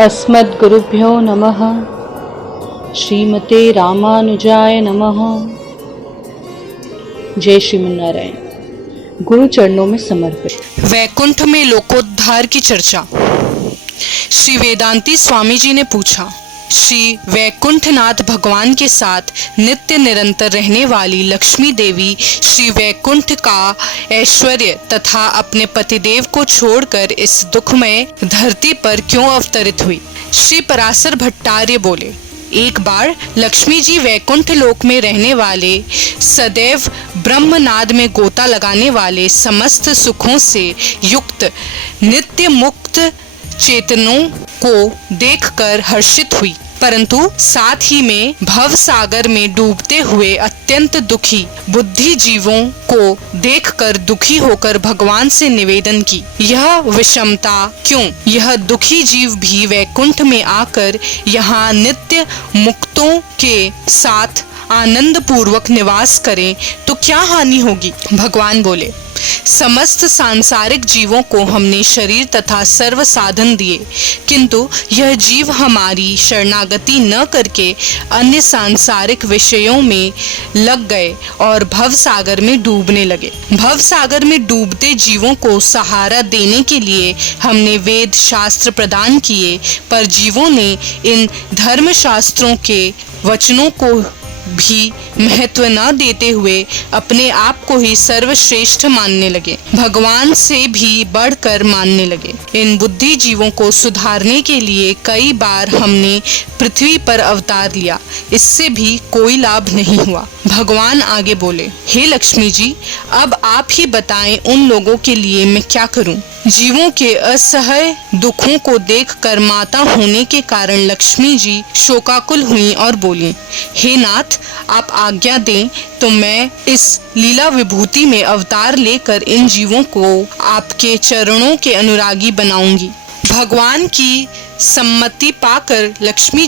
अस्मद्गुरुभ्यो नमः। श्रीमते रामानुजाय नमः। जय श्रीमन्नारायण। गुरु चरणों में समर्पित। वैकुंठ में लोकोद्धार की चर्चा। श्री वेदांती स्वामी जी ने पूछा, श्री वैकुंठनाथ भगवान के साथ नित्य निरंतर रहने वाली लक्ष्मी देवी श्री वैकुंठ का ऐश्वर्य तथा अपने पतिदेव को छोड़कर इस दुखमय धरती पर क्यों अवतरित हुई? श्री पराशर भट्टार्य बोले, एक बार लक्ष्मी जी वैकुंठ लोक में रहने वाले सदैव ब्रह्मनाद में गोता लगाने वाले समस्त सुखों से युक्त नित्य मुक्त चेतनों को देखकर हर्षित हुई, परंतु साथ ही में भव सागर में डूबते हुए अत्यंत दुखी बुद्धि जीवों को देखकर दुखी होकर भगवान से निवेदन की, यह विषमता क्यों? यह दुखी जीव भी वैकुंठ में आकर यहाँ नित्य मुक्तों के साथ आनंद पूर्वक निवास करें तो क्या हानि होगी? भगवान बोले, समस्त सांसारिक जीवों को हमने शरीर तथा सर्व साधन दिए, किंतु यह जीव हमारी शरणागति न करके अन्य सांसारिक विषयों में लग गए और भव सागर में डूबने लगे। भव सागर में डूबते जीवों को सहारा देने के लिए हमने वेद शास्त्र प्रदान किए, पर जीवों ने इन धर्म शास्त्रों के वचनों को भी महत्व न देते हुए अपने आप को ही सर्वश्रेष्ठ मानने लगे, भगवान से भी बढ़कर मानने लगे। इन बुद्धि जीवों को सुधारने के लिए कई बार हमने पृथ्वी पर अवतार लिया, इससे भी कोई लाभ नहीं हुआ। भगवान आगे बोले, हे लक्ष्मी जी, अब आप ही बताएं उन लोगों के लिए मैं क्या करूं? जीवों के असह्य दुखों को देखकर माता होने के कारण लक्ष्मी जी शोकाकुल हुई और बोली, हे नाथ, आप आज्ञा दें तो मैं इस लीला विभूति में अवतार लेकर इन जीवों को आपके चरणों के अनुरागी बनाऊंगी। भगवान की सम्मति पाकर लक्ष्मी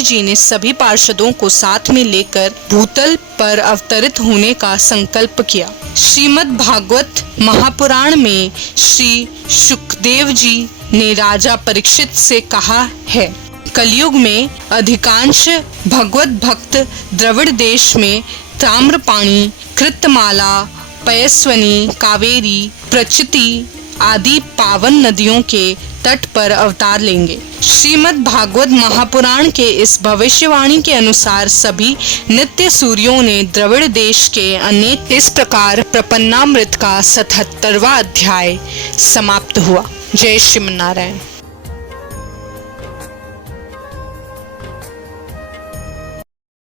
जी ने सभी पार्षदों को साथ में लेकर भूतल पर अवतरित होने का संकल्प किया। श्रीमद् भागवत महापुराण में श्री शुकदेव जी ने राजा परीक्षित से कहा है, कलयुग में अधिकांश भगवत भक्त द्रविड़ देश में ताम्रपाणी, कृतमाला, पयस्वनी, कावेरी, प्रचिति आदि पावन नदियों के तट पर अवतार लेंगे। श्रीमद् भागवत महापुराण के इस भविष्यवाणी के अनुसार सभी नित्य सूर्यों ने द्रविड़ देश के अनेक इस प्रकार प्रपन्नामृत का 77वां अध्याय समाप्त हुआ। जय श्रीमन्नारायण।